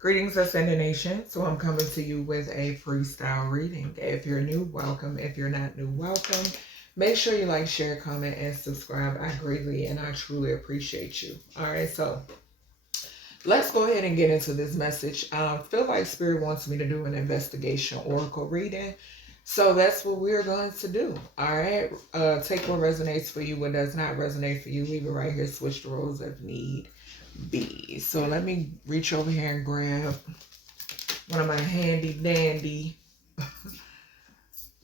Greetings, Ascended Nation. So I'm coming to you with a freestyle reading. If you're new, welcome. If you're not new, welcome. Make sure you like, share, comment, and subscribe. I greatly and I truly appreciate you. All right, so let's go ahead and get into this message. I feel like Spirit wants me to do an investigation oracle reading. So that's what we're going to do. All right. Take what resonates for you. What does not resonate for you, leave it right here. Switch the roles if need be. So let me reach over here and grab one of my handy dandy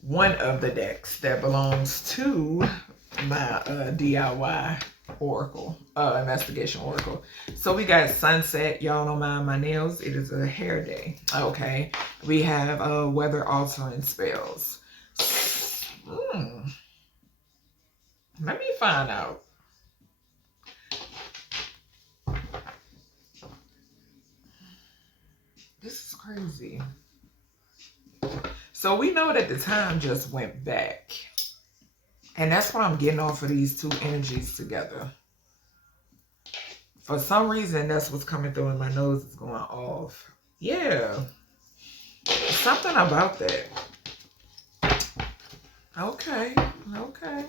one of the decks that belongs to my DIY oracle, investigation oracle. So we got sunset. Y'all don't mind my nails. It is a hair day. Okay. We have weather altering spells. Let me find out. This is crazy. So we know that the time just went back. And that's what I'm getting off of these two energies together. For some reason, that's what's coming through and my nose is going off. Yeah. Something about that. Okay. Okay.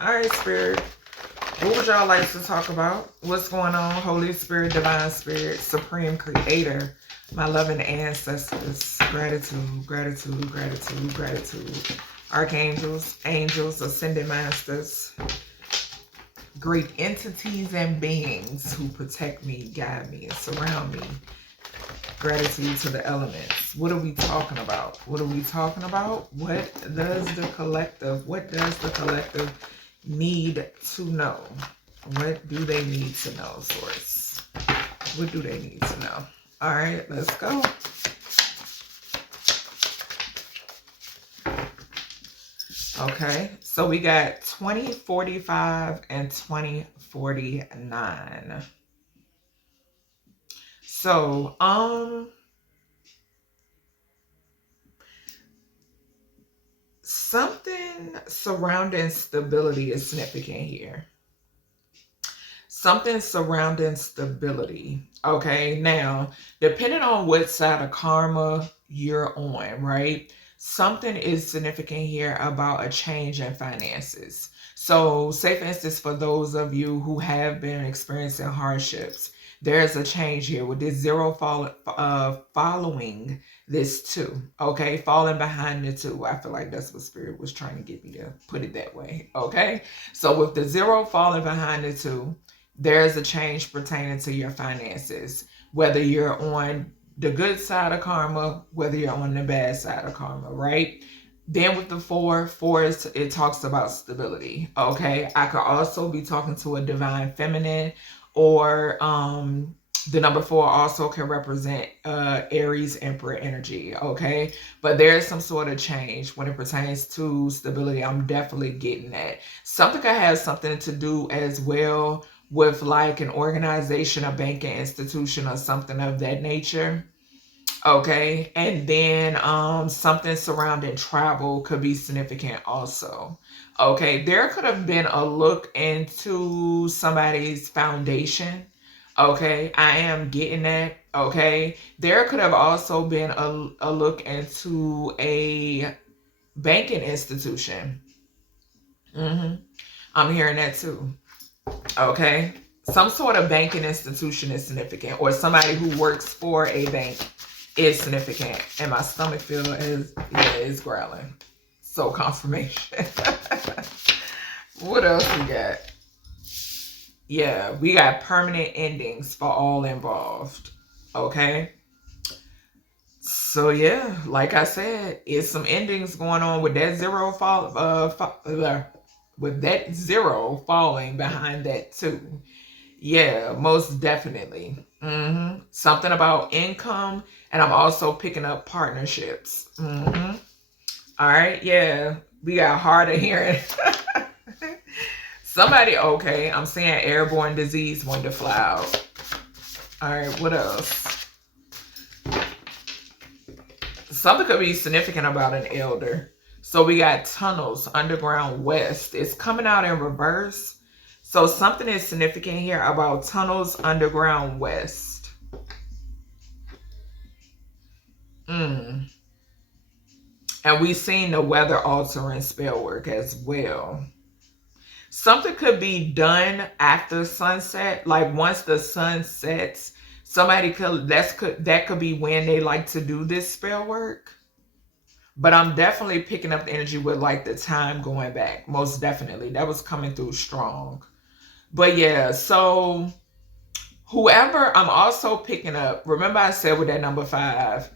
All right, Spirit. What would y'all like to talk about? What's going on? Holy Spirit, Divine Spirit, Supreme Creator, my loving ancestors. Gratitude, gratitude, gratitude, gratitude. Archangels, angels, ascended masters, great entities and beings who protect me, guide me, and surround me. Gratitude to the elements. What are we talking about? What are we talking about? What does the collective need to know? What do they need to know, Source? What do they need to know? All right, let's go. Okay, so we got 2045 and 2049. So, something surrounding stability is significant here. Something surrounding stability. Okay, now, depending on what side of karma you're on, right? Something is significant here about a change in finances. So, say for instance, for those of you who have been experiencing hardships, there's a change here with this zero following this two. Okay, falling behind the two. I feel like that's what Spirit was trying to get me to put it that way. Okay, so with the zero falling behind the two, there's a change pertaining to your finances, whether you're on the good side of karma, whether you're on the bad side of karma, right? Then with the four is, it talks about stability. Okay, I could also be talking to a divine feminine, or the number 4 also can represent Aries Emperor energy. Okay, but there's some sort of change when it pertains to stability. I'm definitely getting that. Something could have something to do as well with like an organization, a banking institution, or something of that nature. Okay, and then something surrounding travel could be significant also. Okay, there could have been a look into somebody's foundation. Okay, I am getting that. Okay, there could have also been a look into a banking institution. I'm hearing that too. Okay, some sort of banking institution is significant, or somebody who works for a bank is significant. And my stomach feel is growling. So confirmation. What else we got? Yeah, we got permanent endings for all involved. Okay, so yeah, like I said, it's some endings going on with that zero with that zero falling behind that too. Yeah, most definitely. Something about income, and I'm also picking up partnerships. All right, yeah, we got hard of hearing. Somebody, okay, I'm seeing airborne disease wanting to fly out. All right, what else? Something could be significant about an elder. So we got tunnels, underground west. It's coming out in reverse. So something is significant here about tunnels, underground west. And we've seen the weather altering spell work as well. Something could be done after sunset, like once the sun sets. Somebody that could be when they like to do this spell work. But I'm definitely picking up the energy with like the time going back. Most definitely. That was coming through strong. But yeah, so whoever I'm also picking up, remember I said with that number 5,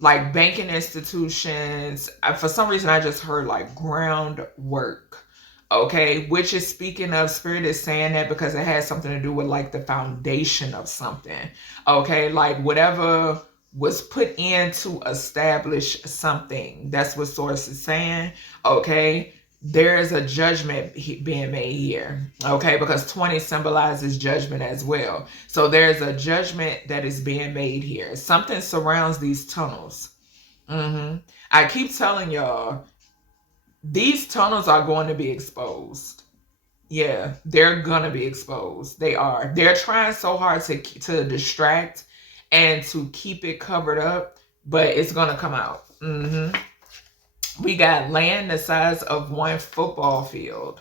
like banking institutions, for some reason I just heard like groundwork. Okay, which is speaking of, spirit is saying that because it has something to do with like the foundation of something. Okay, like whatever was put in to establish something. That's what source is saying. Okay, there is a judgment being made here. Okay, because 20 symbolizes judgment as well. So there's a judgment that is being made here. Something surrounds these tunnels. I keep telling y'all, these tunnels are going to be exposed. Yeah, they're gonna be exposed. They are. They're trying so hard to distract and to keep it covered up, but it's gonna come out. We got land the size of one football field.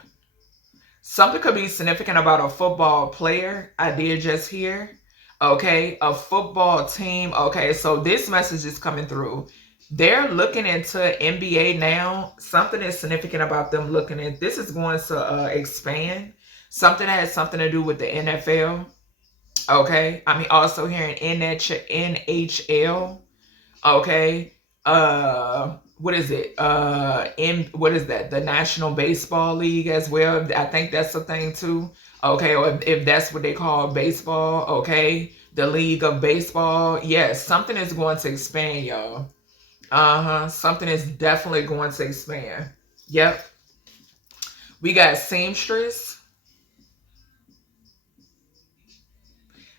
Something could be significant about a football player. I did just hear. Okay, a football team. Okay, so this message is coming through. They're looking into NBA now. Something is significant about them looking at this is going to expand. Something that has something to do with the NFL. Okay, I mean also hearing NHL. Okay, what is it? What is that? The National Baseball League as well. I think that's a thing too. Okay, or if that's what they call baseball. Okay, the League of Baseball. Yes, something is going to expand, y'all. Something is definitely going to expand. Yep. We got seamstress.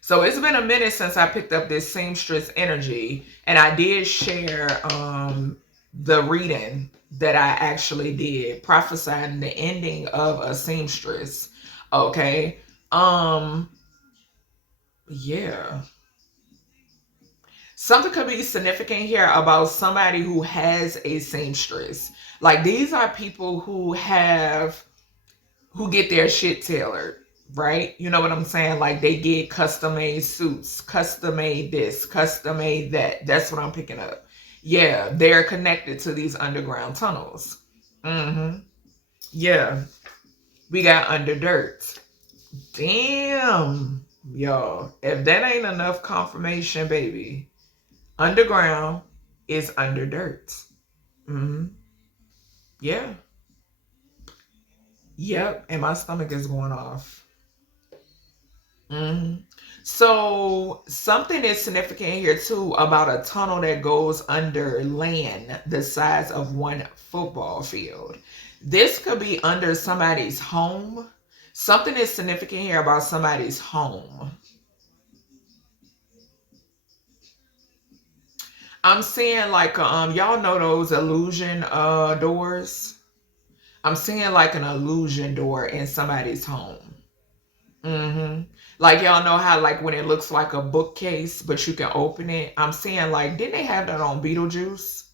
So it's been a minute since I picked up this seamstress energy, and I did share the reading that I actually did, prophesying the ending of a seamstress. Okay. Yeah. Something could be significant here about somebody who has a seamstress. Like these are people who get their shit tailored, right? You know what I'm saying? Like they get custom made suits, custom made this, custom made that. That's what I'm picking up. Yeah, they're connected to these underground tunnels. Yeah. We got under dirt. Damn. Y'all, if that ain't enough confirmation, baby, underground is under dirt. Yeah. Yep. And my stomach is going off. So something is significant here too about a tunnel that goes under land the size of one football field. This could be under somebody's home. Something is significant here about somebody's home. I'm seeing like y'all know those illusion doors. I'm seeing like an illusion door in somebody's home. Like y'all know how like when it looks like a bookcase, but you can open it. I'm seeing like, didn't they have that on Beetlejuice?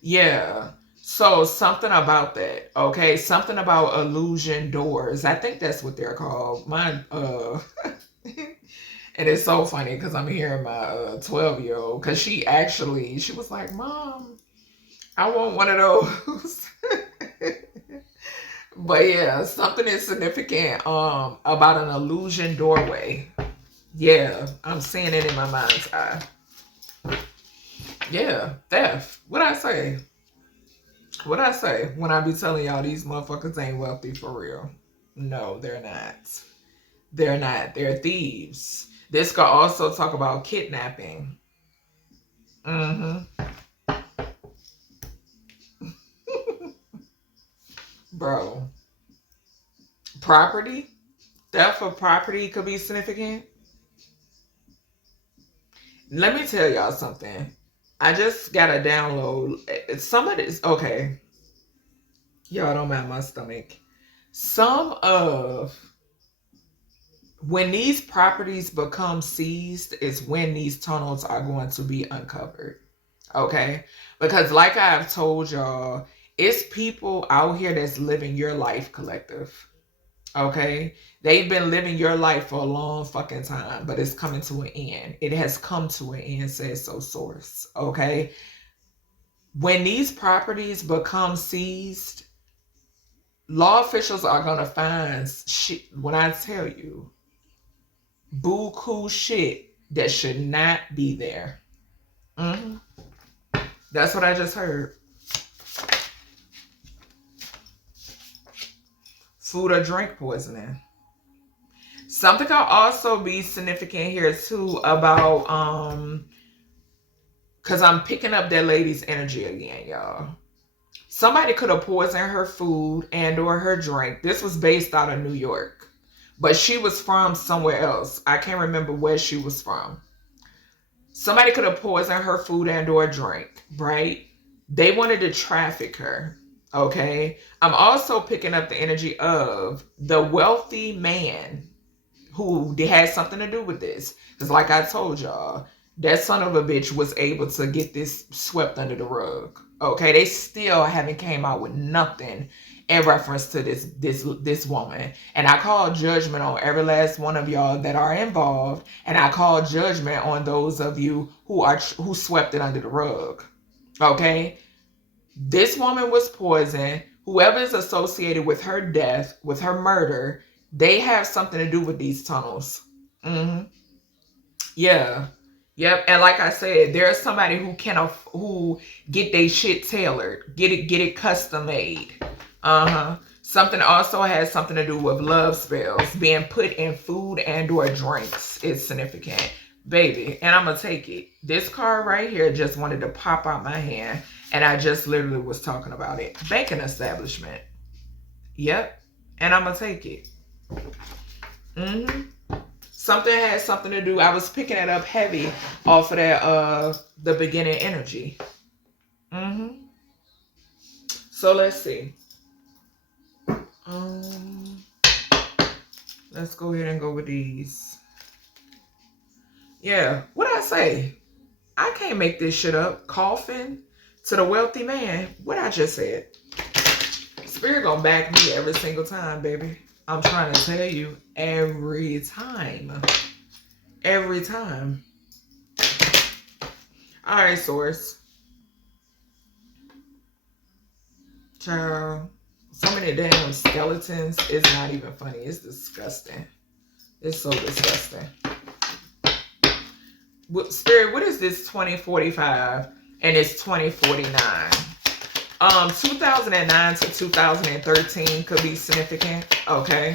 Yeah. So something about that. Okay. Something about illusion doors. I think that's what they're called. Mine, and it's so funny because I'm hearing my 12-year-old because she was like, Mom, I want one of those. But yeah, something is significant about an illusion doorway. Yeah, I'm seeing it in my mind's eye. Yeah, theft. What I say? What I say when I be telling y'all these motherfuckers ain't wealthy for real? No, they're not. They're not. They're thieves. This could also talk about kidnapping. Bro. Property? Theft of property could be significant. Let me tell y'all something. I just got a download. Some of this, okay. Y'all don't mind my stomach. When these properties become seized is when these tunnels are going to be uncovered. Okay? Because like I've told y'all, it's people out here that's living your life, collective. Okay? They've been living your life for a long fucking time, but it's coming to an end. It has come to an end, says so source. Okay? When these properties become seized, law officials are going to find shit, when I tell you, buku shit that should not be there. Mm-hmm. That's what I just heard. Food or drink poisoning. Something could also be significant here too about because I'm picking up that lady's energy again, y'all. Somebody could have poisoned her food and or her drink. This was based out of New York, but she was from somewhere else. I can't remember where she was from. Somebody could have poisoned her food and or drink, right? They wanted to traffic her. Okay. I'm also picking up the energy of the wealthy man who had something to do with this. Because like I told y'all, that son of a bitch was able to get this swept under the rug. Okay. They still haven't came out with nothing in reference to this woman. And I call judgment on every last one of y'all that are involved. And I call judgment on those of you who swept it under the rug. Okay. This woman was poisoned. Whoever is associated with her death, with her murder, they have something to do with these tunnels. Mm-hmm. Yeah. Yep. And like I said, there's somebody who get their shit tailored, get it custom made. Something also has something to do with love spells being put in food and or drinks is significant, baby. And I'm gonna take it. This card right here just wanted to pop out my hand, and I just literally was talking about it. Banking establishment. Yep. And I'm gonna take it. Something has something to do. I was picking it up heavy off of that the beginning energy. So let's see. Let's go ahead and go with these. Yeah, what I say? I can't make this shit up. Coffin to the wealthy man. What I just said. Spirit gonna back me every single time, baby. I'm trying to tell you, every time. Every time. All right, source. Child. So many damn skeletons. It's not even funny. It's disgusting. It's so disgusting. Spirit, what is this 2045 and it's 2049? 2009 to 2013 could be significant. Okay.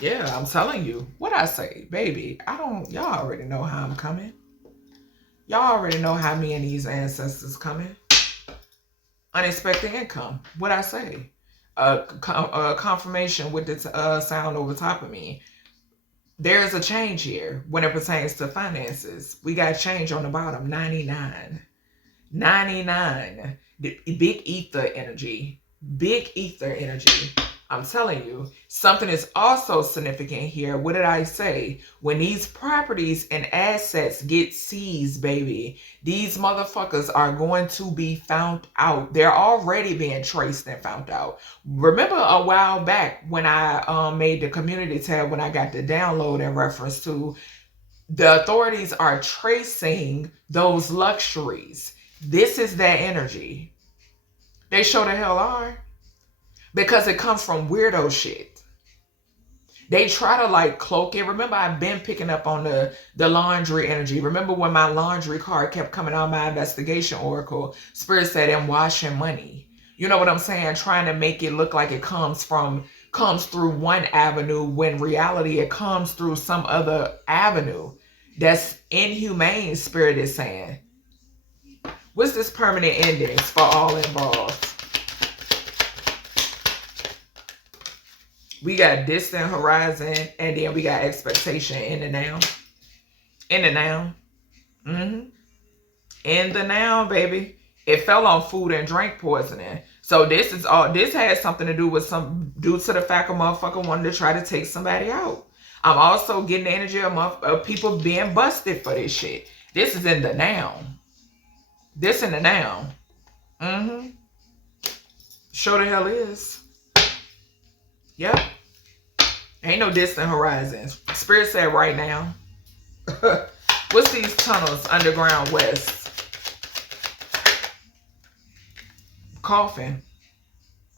Yeah, I'm telling you. What I say, baby. Y'all already know how I'm coming. Y'all already know how me and these ancestors coming. Unexpected income. What I say? Confirmation with the sound over top of me. There's a change here when it pertains to finances. We got change on the bottom. 99. 99. The big ether energy. Big ether energy. I'm telling you, something is also significant here. What did I say? When these properties and assets get seized, baby, these motherfuckers are going to be found out. They're already being traced and found out. Remember a while back when I made the community tab, when I got the download in reference to the authorities are tracing those luxuries. This is that energy. They sure the hell are. Because it comes from weirdo shit. They try to like cloak it. Remember, I've been picking up on the laundry energy. Remember when my laundry card kept coming on my investigation oracle? Spirit said, "I'm washing money." You know what I'm saying? Trying to make it look like it comes through one avenue, when reality it comes through some other avenue. That's inhumane, Spirit is saying. What's this permanent endings for all involved? We got distant horizon, and then we got expectation in the now. In the now. In the now, baby. It fell on food and drink poisoning. So this has something to do with due to the fact a motherfucker wanted to try to take somebody out. I'm also getting the energy of people being busted for this shit. This is in the now. This in the now. Mm-hmm. Sure the hell is. Yep. Ain't no distant horizons. Spirit said right now. What's these tunnels underground west? Coffin.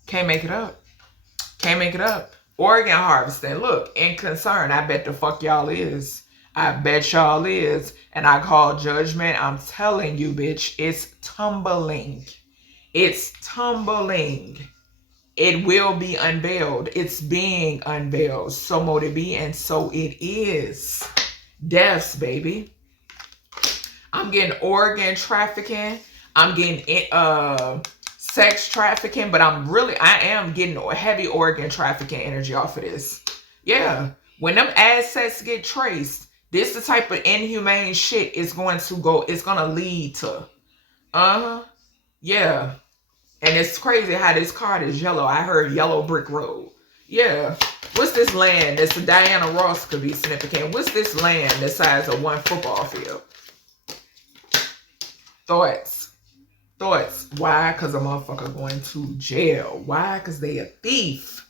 Can't make it up. Can't make it up. Organ harvesting. Look, in concern, I bet the fuck y'all is. I bet y'all is. And I call judgment. I'm telling you, bitch, it's tumbling. It's tumbling. It will be unveiled. It's being unveiled. So mote it be, and so it is. Deaths, baby. I'm getting organ trafficking. I'm getting sex trafficking, but I am getting heavy organ trafficking energy off of this. Yeah. When them assets get traced, this the type of inhumane shit is going to lead to. Yeah. And it's crazy how this card is yellow. I heard yellow brick road. Yeah. What's this land that's a Diana Ross could be significant? What's this land the size of one football field? Thoughts. Why? Because a motherfucker going to jail. Why? Because they a thief.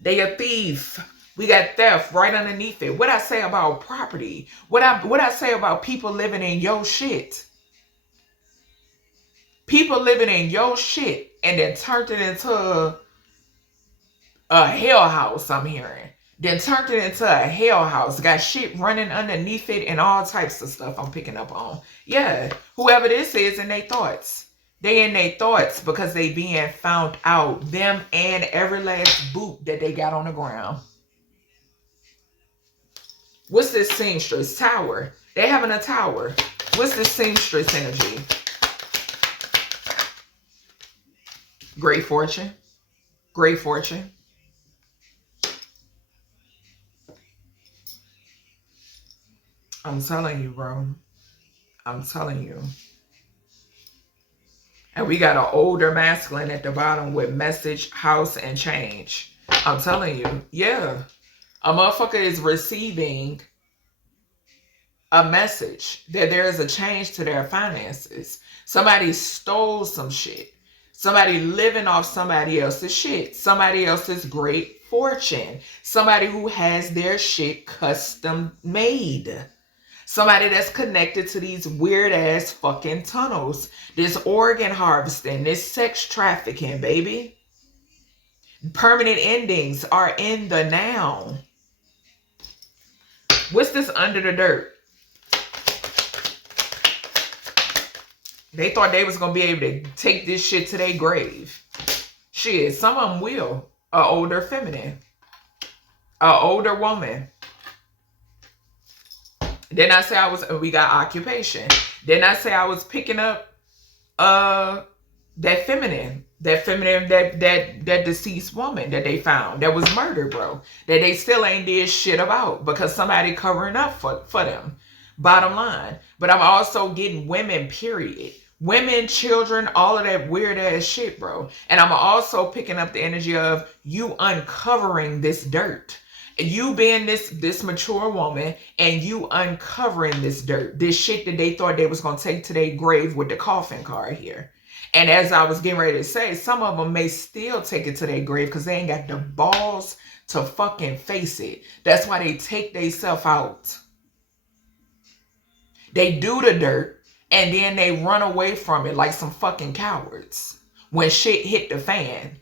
They a thief. We got theft right underneath it. What I say about property? What I say about people living in your shit? People living in your shit and then turned it into a hell house, I'm hearing. Then turned it into a hell house. Got shit running underneath it and all types of stuff I'm picking up on. Yeah, whoever this is in their thoughts. They in their thoughts because they being found out. Them and every last boot that they got on the ground. What's this seamstress? Tower. They having a tower. What's this seamstress energy? Great fortune. Great fortune. I'm telling you, bro. I'm telling you. And we got an older masculine at the bottom with message, house, and change. I'm telling you. Yeah. A motherfucker is receiving a message that there is a change to their finances. Somebody stole some shit. Somebody living off somebody else's shit. Somebody else's great fortune. Somebody who has their shit custom made. Somebody that's connected to these weird ass fucking tunnels. This organ harvesting, this sex trafficking, baby. Permanent endings are in the now. What's this under the dirt? They thought they was going to be able to take this shit to their grave. Shit, some of them will. A older feminine. A older woman. Then I say we got occupation. Then I say I was picking up that feminine, that deceased woman that they found that was murdered, bro. That they still ain't did shit about because somebody covering up for them. Bottom line. But I'm also getting women, period. Women, children, all of that weird ass shit, bro. And I'm also picking up the energy of you uncovering this dirt. You being this mature woman and you uncovering this dirt, this shit that they thought they was going to take to their grave with the coffin card here. And as I was getting ready to say, some of them may still take it to their grave because they ain't got the balls to fucking face it. That's why they take themselves out. They do the dirt and then they run away from it like some fucking cowards when shit hit the fan.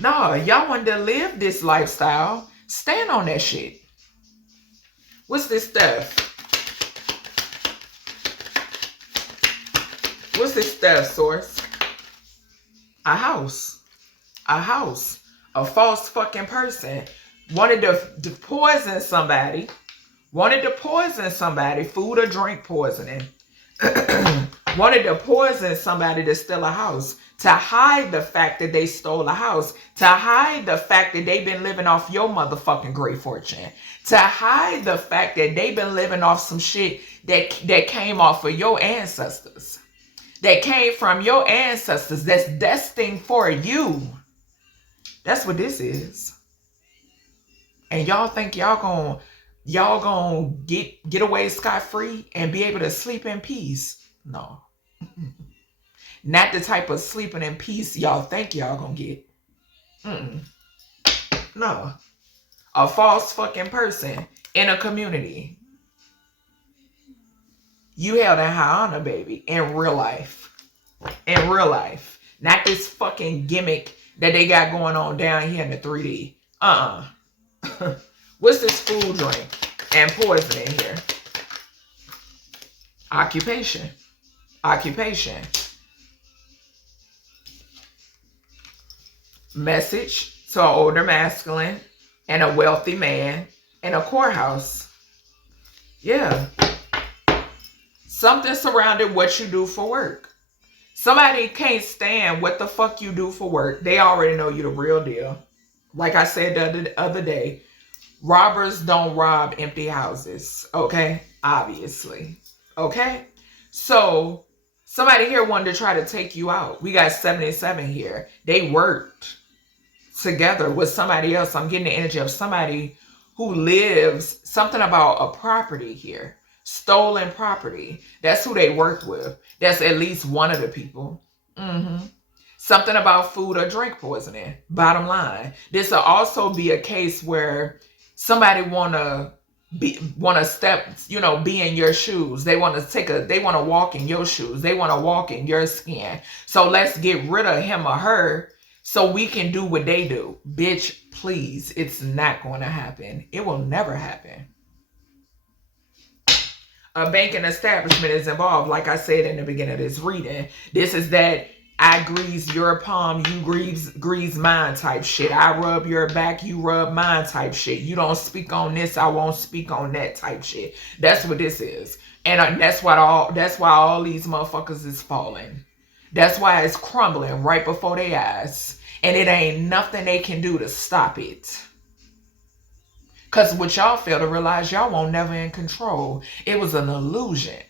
Nah, y'all want to live this lifestyle. Stand on that shit. What's this stuff? What's this stuff, source? A house. A house. A false fucking person. Wanted to poison somebody. Wanted to poison somebody. Food or drink poisoning. Wanted to poison somebody to steal a house. To hide the fact that they stole a house. To hide the fact that they've been living off your motherfucking great fortune. To hide the fact that they've been living off some shit that came off of your ancestors. That came from your ancestors. That's destined for you. That's what this is. And y'all think y'all gonna y'all gonna get away scot-free and be able to sleep in peace. No. Not the type of sleeping in peace y'all think y'all gonna get. No. A false fucking person in a community. You held in high honor, baby, in real life. In real life. Not this fucking gimmick that they got going on down here in the 3D. What's this food, drink, and poison in here? Occupation. Occupation. Message to an older masculine and a wealthy man in a courthouse. Yeah. Something surrounded what you do for work. Somebody can't stand what the fuck you do for work. They already know you the real deal. Like I said the other day, robbers don't rob empty houses. Okay? Obviously. Okay? So, somebody here wanted to try to take you out. We got 77 here. They worked together with somebody else. I'm getting the energy of somebody who lives, something about a property here. Stolen property. That's who they work with. That's at least one of the people. Something about food or drink poisoning. Bottom line. This will also be a case where somebody wanna step, be in your shoes. They want to walk in your shoes. They want to walk in your skin. So let's get rid of him or her so we can do what they do. Bitch, please. It's not going to happen. It will never happen. A banking establishment is involved, like I said in the beginning of this reading. This is that I grease your palm, you grease mine type shit. I rub your back, you rub mine type shit. You don't speak on this, I won't speak on that type shit. That's what this is. And that's why all these motherfuckers is falling. That's why it's crumbling right before their eyes. And it ain't nothing they can do to stop it. Because what y'all fail to realize, y'all won't never in control. It was an illusion.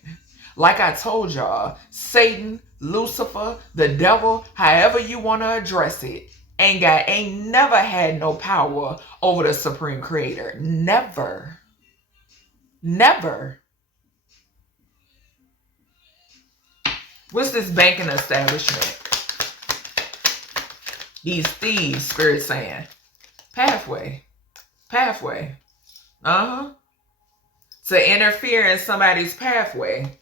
Like I told y'all, Satan, Lucifer, the devil, however you want to address it, ain't never had no power over the supreme creator. Never. Never. What's this banking establishment? These thieves, spirit saying. Pathway. To interfere in somebody's pathway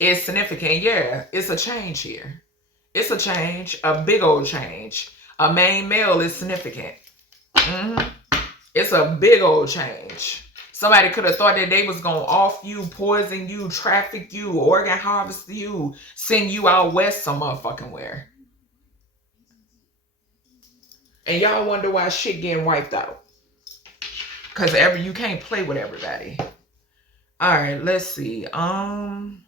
is significant. Yeah, it's a change here. It's a change, a big old change. A main male is significant. It's a big old change. Somebody could have thought that they was going to off you, poison you, traffic you, organ harvest you, send you out west some motherfucking where. And y'all wonder why shit getting wiped out. Because you can't play with everybody. All right, let's see. I'm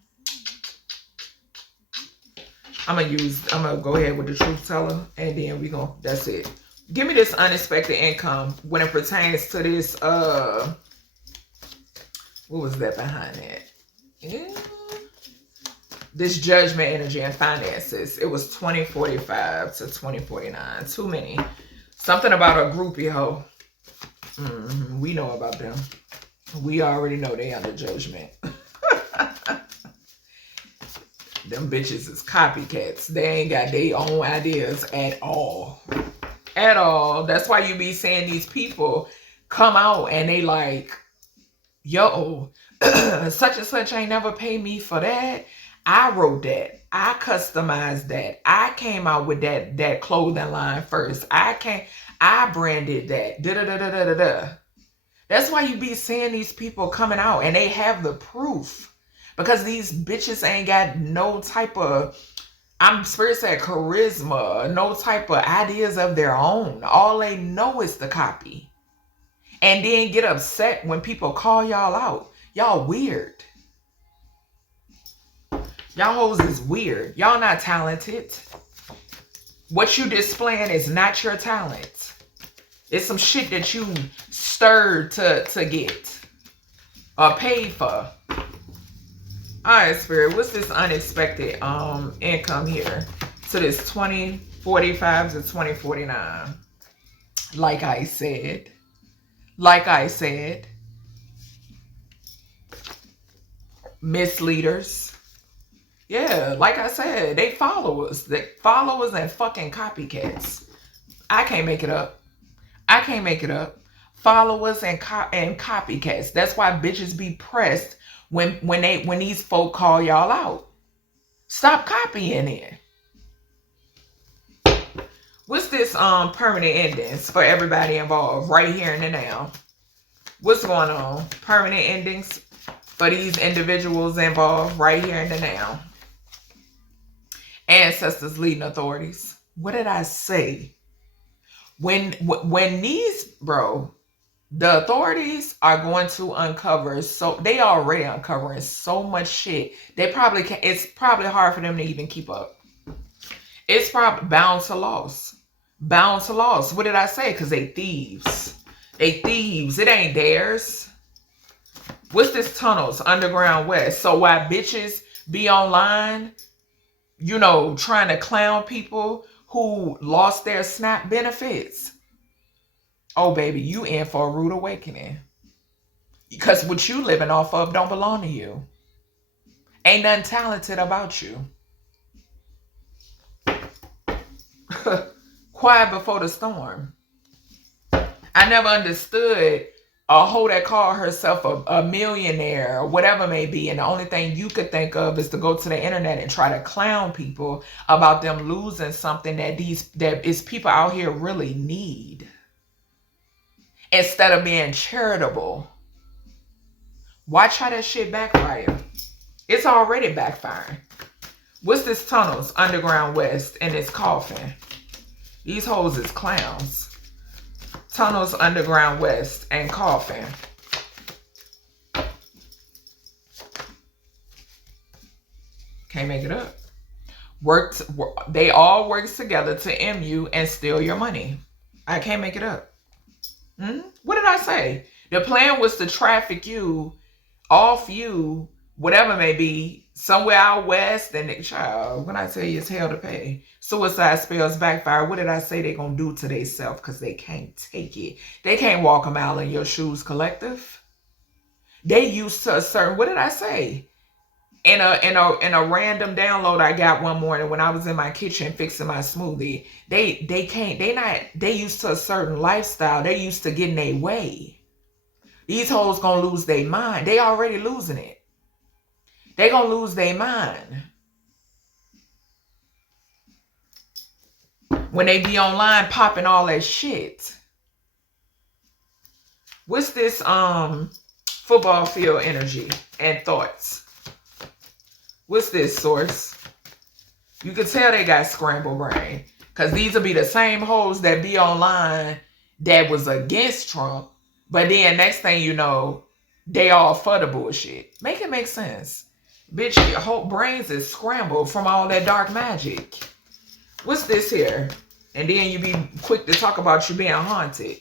gonna go ahead with the truth teller, and then that's it. Give me this unexpected income when it pertains to this, what was that behind that? Yeah. This judgment energy and finances. It was 2045 to 2049. Too many. Something about a groupie hoe. We know about them. We already know they under judgment. Them bitches is copycats. They ain't got their own ideas at all. At all. That's why you be seeing these people come out and they like, yo, such and such ain't never paid me for that. I wrote that. I customized that. I came out with that clothing line first. I branded that. Da-da-da-da-da-da. That's why you be seeing these people coming out and they have the proof. Because these bitches ain't got no type of, I'm spirit said charisma, no type of ideas of their own. All they know is the copy. And then get upset when people call y'all out. Y'all weird. Y'all hoes is weird. Y'all not talented. What you displaying is not your talent. It's some shit that you stirred to get or paid for. Alright, Spirit, what's this unexpected income here to this 2045 to 2049? Like I said, Misleaders. Yeah, like I said, they followers. They followers and fucking copycats. I can't make it up. I can't make it up. Followers and copycats. That's why bitches be pressed when these folk call y'all out. Stop copying it. What's this permanent endings for everybody involved right here and now? What's going on? Permanent endings for these individuals involved right here and now. Ancestors, leading authorities. What did I say? When these, bro, the authorities are going to uncover, so they already uncovering so much shit. They probably can, it's probably hard for them to even keep up. It's probably bound to loss. Bound to loss. What did I say? Because they thieves. They thieves. It ain't theirs. What's this tunnels? Underground West. So why bitches be online, you know, trying to clown people who lost their SNAP benefits? Oh, baby, you in for a rude awakening. Because what you living off of don't belong to you. Ain't nothing talented about you. Quiet before the storm. I never understood a hoe that called herself a millionaire or whatever it may be, and the only thing you could think of is to go to the internet and try to clown people about them losing something that is people out here really need, instead of being charitable. Watch how that shit backfire. It's already backfiring. What's this tunnels? Underground West in its coffin. These hoes is clowns. Tunnels, Underground West, and coffin. Can't make it up. They all work together to M you and steal your money. I can't make it up. What did I say? The plan was to traffic you, off you, whatever it may be, somewhere out west, and child, when I tell you it's hell to pay. Suicide spells backfire. What did I say they gonna do to themselves? Because they can't take it. They can't walk a mile in your shoes, collective. They used to a certain, what did I say? In a random download I got one morning when I was in my kitchen fixing my smoothie. They used to a certain lifestyle. They used to getting their way. These hoes gonna lose their mind. They already losing it. They gonna lose their mind when they be online popping all that shit. What's this football field energy and thoughts? What's this source? You can tell they got scrambled brain, because these will be the same hoes that be online that was against Trump, but then next thing you know, they all for the bullshit. Make it make sense. Bitch, your whole brains is scrambled from all that dark magic. What's this here? And then you be quick to talk about you being haunted.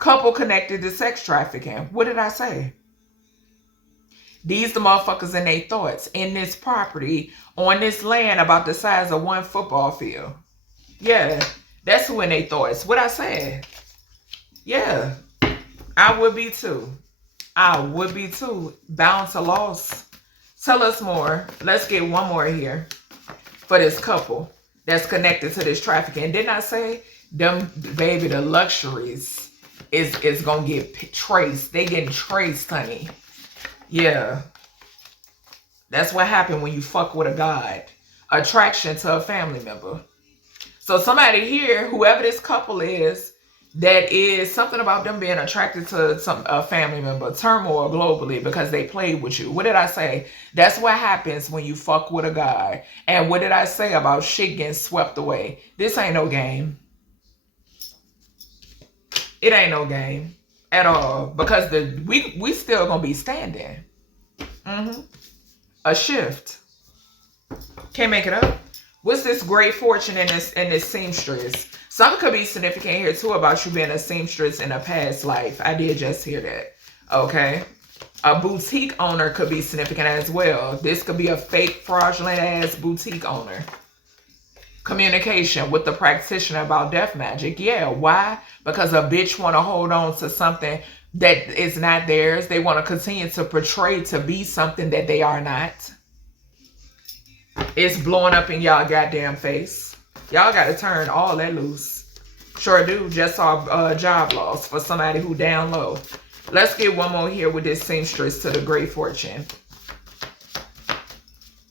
Couple connected to sex trafficking. What did I say? These the motherfuckers in their thoughts in this property on this land about the size of one football field. Yeah, that's who in their thoughts. What I said? Yeah, I would be too. I would be too. Bound to loss. Tell us more. Let's get one more here for this couple that's connected to this trafficking. Didn't I say them, baby, the luxuries is gonna get traced. They getting traced, honey. Yeah. That's what happened when you fuck with a god. Attraction to a family member. So somebody here, whoever this couple is, that is something about them being attracted to a family member. Turmoil globally because they played with you. What did I say? That's what happens when you fuck with a guy. And what did I say about shit getting swept away? This ain't no game. It ain't no game at all, because we still gonna be standing. A shift. Can't make it up. What's this great fortune in this seamstress? Something could be significant here too about you being a seamstress in a past life. I did just hear that. Okay. A boutique owner could be significant as well. This could be a fake, fraudulent ass boutique owner. Communication with the practitioner about death magic. Yeah, why? Because a bitch want to hold on to something that is not theirs. They want to continue to portray to be something that they are not. It's blowing up in y'all goddamn face. Y'all got to turn all that loose. Sure do. Just saw job loss for somebody who down low. Let's get one more here with this seamstress to the great fortune.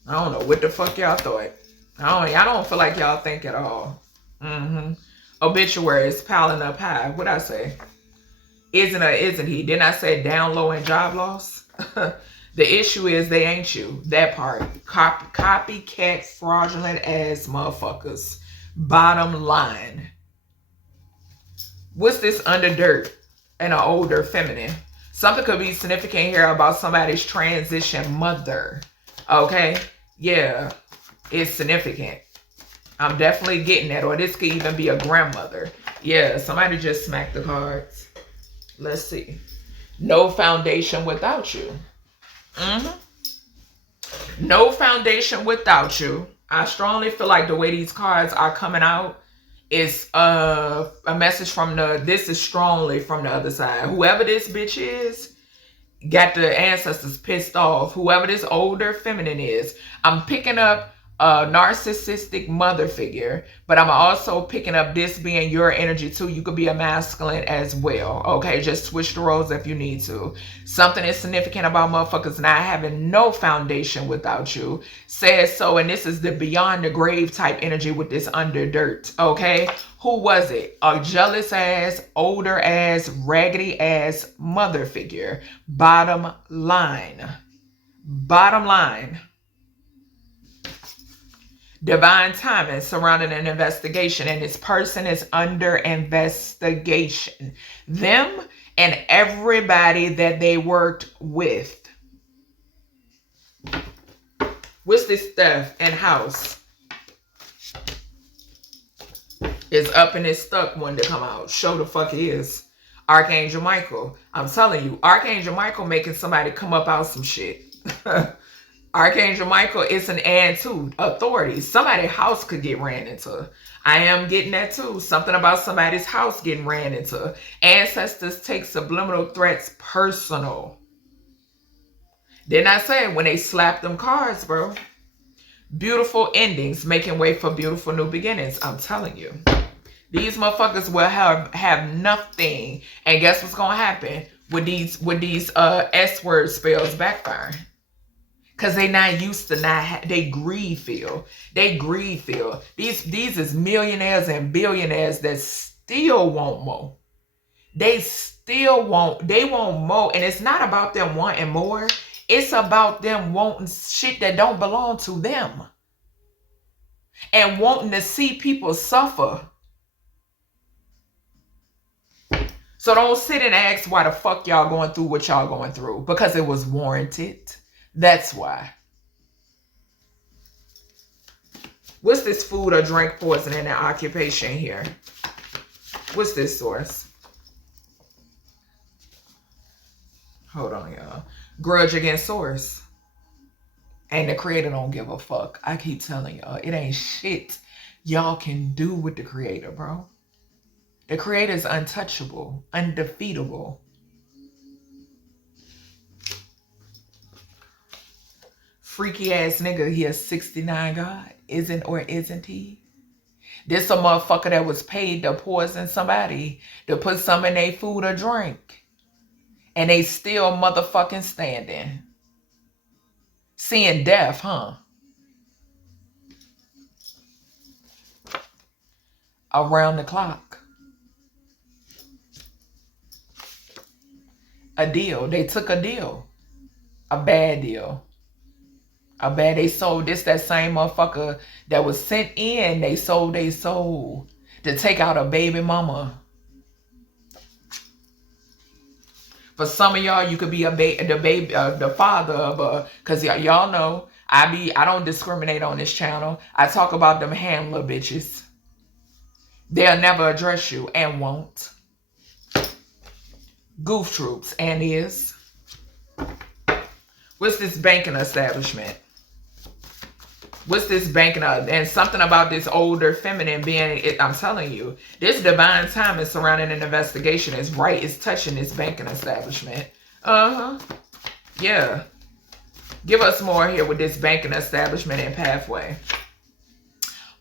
I don't know what the fuck y'all thought. I don't feel like y'all think at all. Obituaries piling up high. What'd I say? Isn't or isn't he? Didn't I say down low and job loss? The issue is they ain't you. That part. Copycat fraudulent ass motherfuckers. Bottom line. What's this under dirt and an older feminine? Something could be significant here about somebody's transition mother. Okay? Yeah. It's significant. I'm definitely getting that. Or this could even be a grandmother. Yeah. Somebody just smacked the cards. Let's see. No foundation without you. No foundation without you. I strongly feel like the way these cards are coming out is a message from this is strongly from the other side. Whoever this bitch is got the ancestors pissed off. Whoever this older feminine is. I'm picking up a narcissistic mother figure, but I'm also picking up this being your energy too. You could be a masculine as well. Okay, just switch the roles if you need to. Something is significant about motherfuckers not having no foundation without you. Says so, and this is the beyond the grave type energy with this under dirt. Okay, who was it? A jealous ass, older ass, raggedy ass mother figure. Bottom line. Bottom line. Divine timing surrounding an investigation, and this person is under investigation. Them and everybody that they worked with. What's this stuff in house? It's up and it's stuck one to come out. Show the fuck is. Archangel Michael. I'm telling you, Archangel Michael making somebody come up out some shit. Archangel Michael is an and too. Authority. Somebody's house could get ran into. I am getting that too. Something about somebody's house getting ran into. Ancestors take subliminal threats personal. Didn't I say when they slap them cards, bro? Beautiful endings making way for beautiful new beginnings. I'm telling you. These motherfuckers will have nothing. And guess what's going to happen with these S-word spells backfire? Because they not used to they greed feel. They greed feel. These is millionaires and billionaires that still want more. They want more. And it's not about them wanting more. It's about them wanting shit that don't belong to them. And wanting to see people suffer. So don't sit and ask why the fuck y'all going through what y'all going through. Because it was warranted. That's why. What's this food or drink poison in their occupation here? What's this source? Hold on, y'all. Grudge against source. And the creator don't give a fuck. I keep telling y'all, it ain't shit y'all can do with the creator, bro. The creator is untouchable, undefeatable. Freaky ass nigga, he a 69 God. Isn't or isn't he? This a motherfucker that was paid to poison somebody, to put some in their food or drink. And they still motherfucking standing. Seeing death, huh? Around the clock. A deal. They took a deal. A bad deal. They sold this, that same motherfucker that was sent in. They sold their soul to take out a baby mama. For some of y'all, you could be the father of a, cause y'all know I don't discriminate on this channel. I talk about them handler bitches. They'll never address you and won't. Goof troops and is. What's this banking establishment? What's this banking up? And something about this older feminine being, I'm telling you, this divine timing surrounding an investigation is right. It's touching this banking establishment. Yeah. Give us more here with this banking establishment and pathway.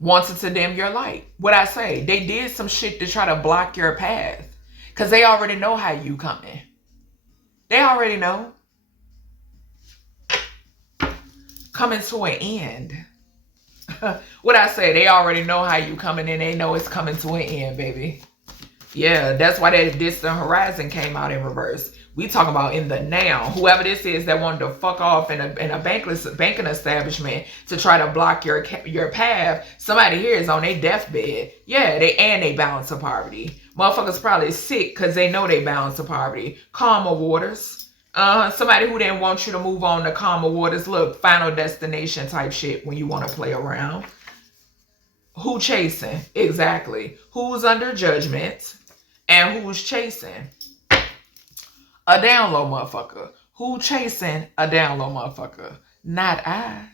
Wanted to dim your light. What I say? They did some shit to try to block your path. Because they already know how you coming. They already know. Coming to an end. What I say? They already know how you coming and they know it's coming to an end, baby. Yeah, that's why that distant horizon came out in reverse. We talking about in the now. Whoever this is that wanted to fuck off in a banking establishment to try to block your path. Somebody here is on their deathbed. Yeah, they bound to poverty. Motherfuckers probably sick because they know they bound to poverty. Calmer waters. Somebody who didn't want you to move on to calmer waters. Look, final destination type shit when you want to play around. Who chasing? Exactly. Who's under judgment and who's chasing? A down low motherfucker. Who chasing a down low motherfucker? Not I.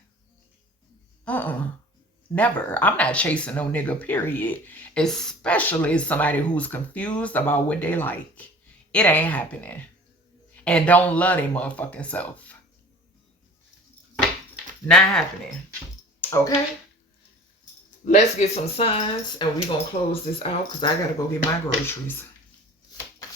Never. I'm not chasing no nigga, period. Especially somebody who's confused about what they like. It ain't happening. And don't love their motherfucking self. Not happening. Okay? Let's get some signs and we're going to close this out because I got to go get my groceries.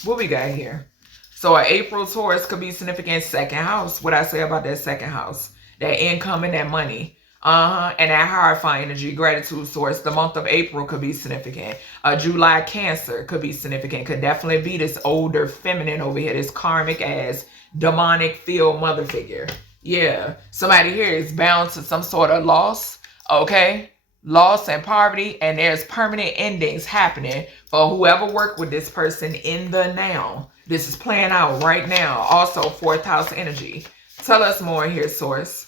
What we got here? So an April Taurus could be significant second house. What I say about that second house? That income and that money. And that hierophant energy, gratitude source. The month of April could be significant. July Cancer could be significant. Could definitely be this older feminine over here. This karmic ass, demonic field mother figure. Yeah. Somebody here is bound to some sort of loss. Okay. Loss and poverty. And there's permanent endings happening for whoever worked with this person in the now. This is playing out right now. Also, fourth house energy. Tell us more here, source.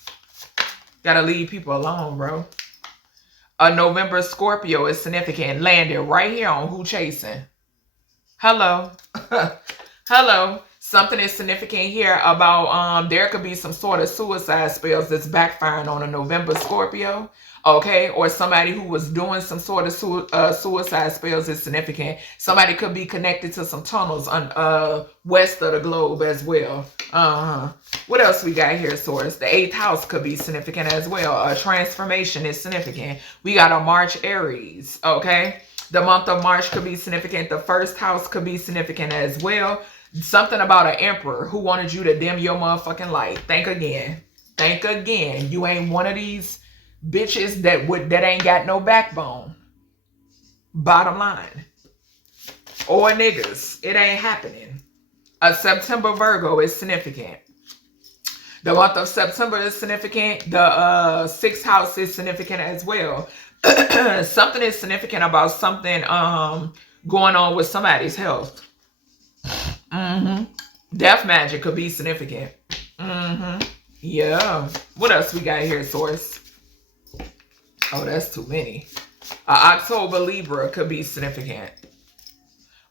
Gotta leave people alone, bro. A November Scorpio is significant. Landed right here on Who Chasing. Hello. Hello. Something is significant here about there could be some sort of suicide spells that's backfiring on a November Scorpio. Okay, or somebody who was doing some sort of suicide spells is significant. Somebody could be connected to some tunnels on west of the globe as well. What else we got here, source? The 8th house could be significant as well. A transformation is significant. We got a March Aries. Okay, the month of March could be significant. The 1st house could be significant as well. Something about an emperor who wanted you to dim your motherfucking light. Think again. Think again. You ain't one of these bitches that ain't got no backbone. Bottom line. Or niggas. It ain't happening. A September Virgo is significant. The month of September is significant. The 6th house is significant as well. Something is significant about something going on with somebody's health. Death magic could be significant. Yeah. What else we got here, source? Oh, that's too many. October Libra could be significant.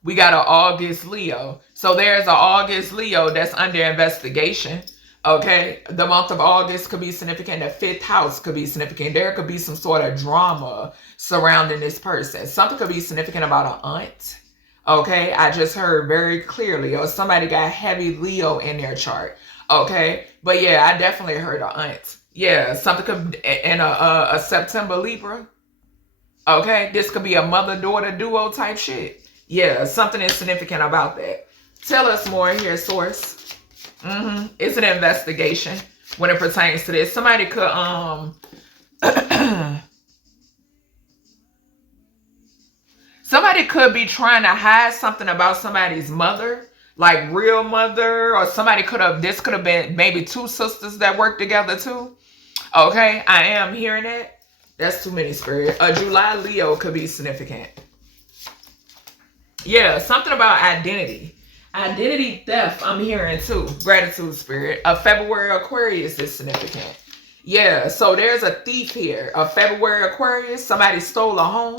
We got an August Leo. So there's an August Leo that's under investigation. Okay. The month of August could be significant. The 5th house could be significant. There could be some sort of drama surrounding this person. Something could be significant about an aunt. Okay. I just heard very clearly. Or somebody got heavy Leo in their chart. Okay. But yeah, I definitely heard an aunt. Yeah, something could, and a September Libra. Okay, this could be a mother-daughter duo type shit. Yeah, something is significant about that. Tell us more here, source. It's an investigation when it pertains to this. Somebody could, somebody could be trying to hide something about somebody's mother. Like real mother, or somebody this could have been maybe 2 sisters that work together too. Okay, I am hearing it. That's too many, spirit. A July Leo could be significant. Yeah, something about identity. Identity theft, I'm hearing too. Gratitude, spirit. A February Aquarius is significant. Yeah, so there's a thief here. A February Aquarius, somebody stole a home.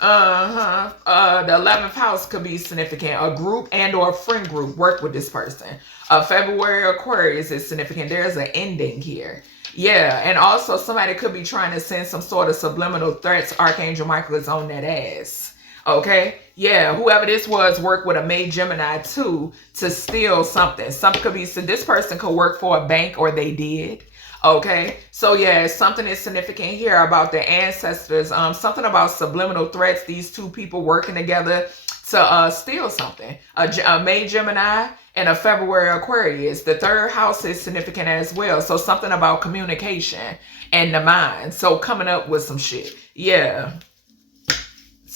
The 11th house could be significant. A group and or friend group work with this person. A February Aquarius is significant. There's an ending here. Yeah, and also somebody could be trying to send some sort of subliminal threats. Archangel Michael is on that ass. Okay? Yeah, whoever this was worked with a May Gemini too to steal something. Something could be, so this person could work for a bank, or they did. Okay, so yeah, something is significant here about the ancestors. Something about subliminal threats. These two people working together to steal something. A May Gemini and a February Aquarius. The third house is significant as well. So something about communication and the mind. So coming up with some shit. Yeah.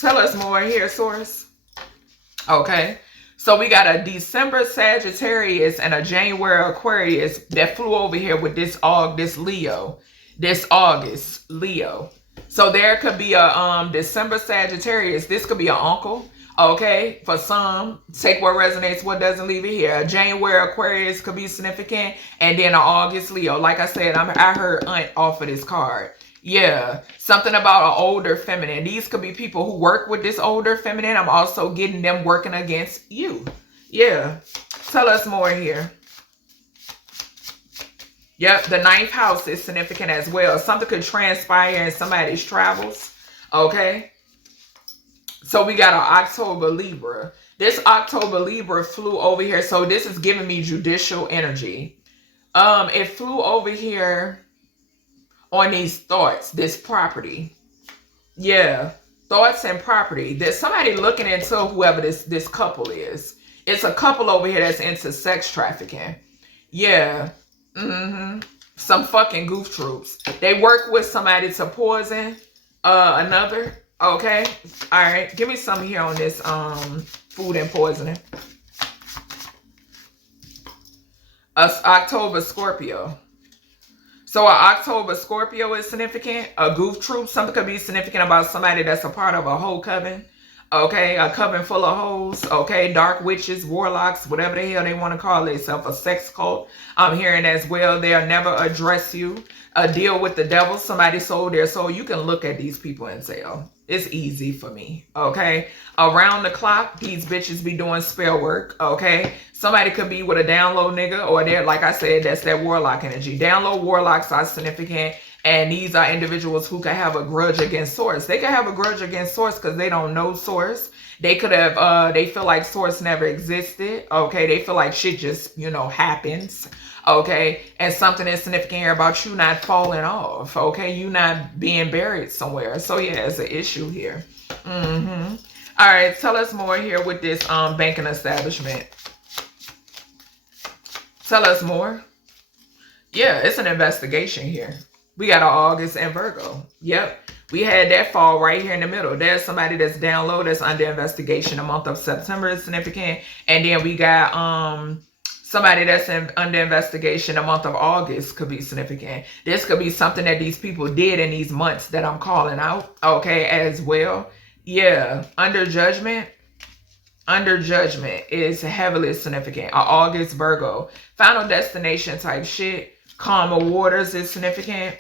Tell us more here, source. Okay. So we got a December Sagittarius and a January Aquarius that flew over here with this Leo. This August Leo. So there could be a December Sagittarius. This could be an uncle. Okay, for some, take what resonates, what doesn't, leave it here. A January Aquarius could be significant, and then an August Leo. Like I said, I heard aunt off of this card. Yeah, something about an older feminine. These could be people who work with this older feminine. I'm also getting them working against you. Yeah, tell us more here. Yep, the 9th house is significant as well. Something could transpire in somebody's travels. Okay. So we got an October Libra. This October Libra flew over here. So this is giving me judicial energy. It flew over here on these thoughts, this property. Yeah, thoughts and property. There's somebody looking into whoever this couple is. It's a couple over here that's into sex trafficking. Yeah. Some fucking goof troops. They work with somebody to poison another. Okay. All right. Give me some here on this food and poisoning. October Scorpio. So an October Scorpio is significant. A goof troop. Something could be significant about somebody that's a part of a whole coven. Okay, a coven full of hoes. Okay, dark witches, warlocks, whatever the hell they want to call themselves, a sex cult. I'm hearing as well. They'll never address you. A deal with the devil. Somebody sold their soul. You can look at these people and say, oh, it's easy for me. Okay, around the clock, these bitches be doing spell work. Okay, somebody could be with a down low nigga, or they're, like I said, that's that warlock energy. Down low warlocks are significant. And these are individuals who can have a grudge against source. They can have a grudge against source because they don't know source. They could have, they feel like source never existed. Okay, they feel like shit just, happens. Okay, and something is significant here about you not falling off. Okay, you not being buried somewhere. So yeah, it's an issue here. All right, tell us more here with this banking establishment. Tell us more. Yeah, it's an investigation here. We got an August and Virgo. Yep. We had that fall right here in the middle. There's somebody that's down low that's under investigation. The month of September is significant. And then we got somebody that's under investigation. The month of August could be significant. This could be something that these people did in these months that I'm calling out. Okay, as well. Yeah. Under judgment. Under judgment is heavily significant. August Virgo. Final destination type shit. Calmer waters is significant.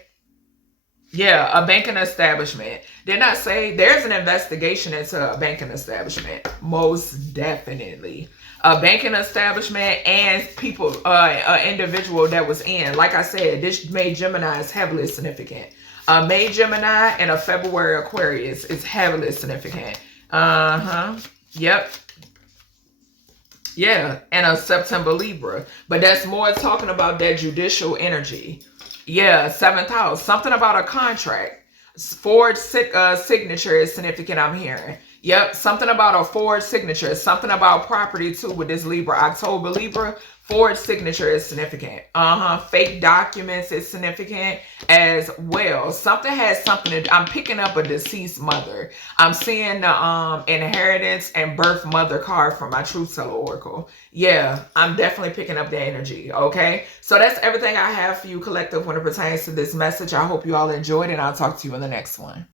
Yeah, a banking establishment. Did not say there's an investigation into a banking establishment. Most definitely. A banking establishment and people, an individual that was in. Like I said, this May Gemini is heavily significant. A May Gemini and a February Aquarius is heavily significant. Yep. Yeah, and a September Libra. But that's more talking about that judicial energy. Yeah, 7th house. Something about a contract. Forged signature is significant, I'm hearing. Yep, something about a forged signature. Something about property, too, with this Libra. October Libra, forged signature is significant. Fake documents is significant as well. Something has something to... I'm picking up a deceased mother. I'm seeing the inheritance and birth mother card from my Truth Teller Oracle. Yeah, I'm definitely picking up the energy, okay? So that's everything I have for you, collective, when it pertains to this message. I hope you all enjoyed it, and I'll talk to you in the next one.